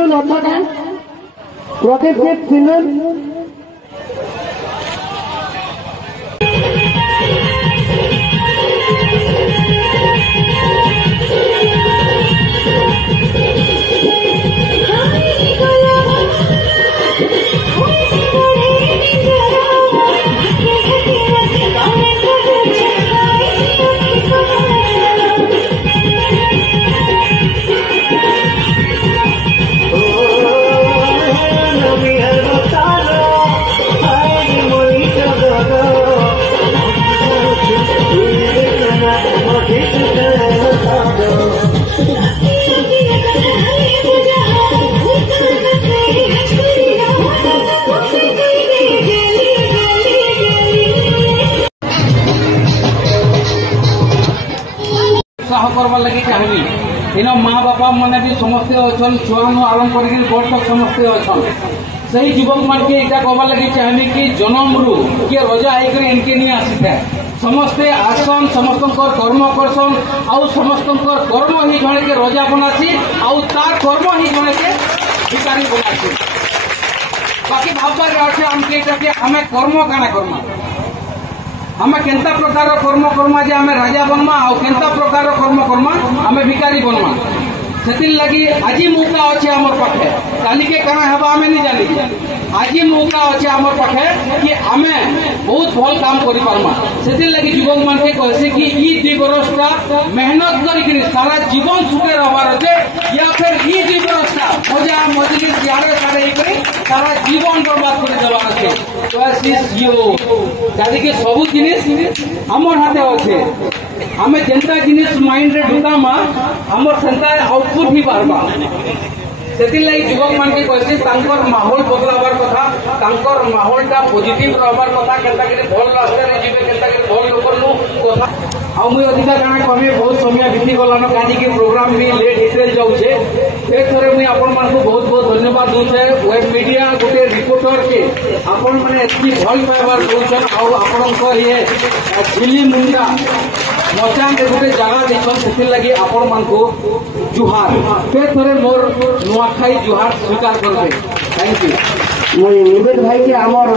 सिलुन अर्थात प्रदीप सिलुन उत्साह करवार लगे चाहबी इन माँ बापा मैंने भी समस्ते अच्छन छुआ आरम्भ कर बड़ तक समस्ते अच्छन से युवक मान के इटा कहबार लगे चाहबी कि जन्म रू किए रजा होकर इनके नहीं आसी था समस्ते आसन समस्त कर्म करसन आउ समस्त कर्म ही जड़े के रजा बनासी आउ तार कर्म ही जड़े के भिखारी बनासी बाकी भावबार अच्छे आमके आम कर्म काना कर्मा आम केंता प्रकार कर्म कर्मा जे आम राजा बनमा आ केंता प्रकार कर्म कर्मा आम भिखारी बनमा से लगी आज मौका अच्छे आमर पाखे काली के काना हेबा आम नहीं जानी आज मौका अच्छे आमर पाखे कि आम बहुत भल काम करि पारमा से लगी युवक मान के कहसे कि ई 2 बरसटा मेहनत करी सारा जीवन सुखे रहबार अच्छे या फिर ई 2 बरसटा मजा मजलिस यारे सारे सारा जीवन बर्बाद कर देवार अच्छे दादी के सबू जिनिस आमर हाथे अच्छे आम जेनता जिनिस माइंड रे ढुकामा आमर सेंता आउटपुट ही बारबा से युवक मान के कहते माहौल बदलावार कथा माहौल टा पॉजिटिव रहबार कथा केनता भल रास्ता जीवे केनता भल लोक कथा आ मुई अधिका काना कमे बहुत समय बीती गलान कहीं प्रोग्राम भी लेट होते जाऊे एक थरे मुई आपण मान बहुत बहुत धन्यवाद दूचे वेब मीडिया गोटे रिपोर्टर के आपण मैंने एति भल पाइबार दौन आपण ये झिल्ली मुंडा मचान के गोटे जगह देखन से लगी आपण मान को जुहार फिर थोड़े मोर नुआखाई जुहार स्वीकार करबे। Thank you. भाई के आमर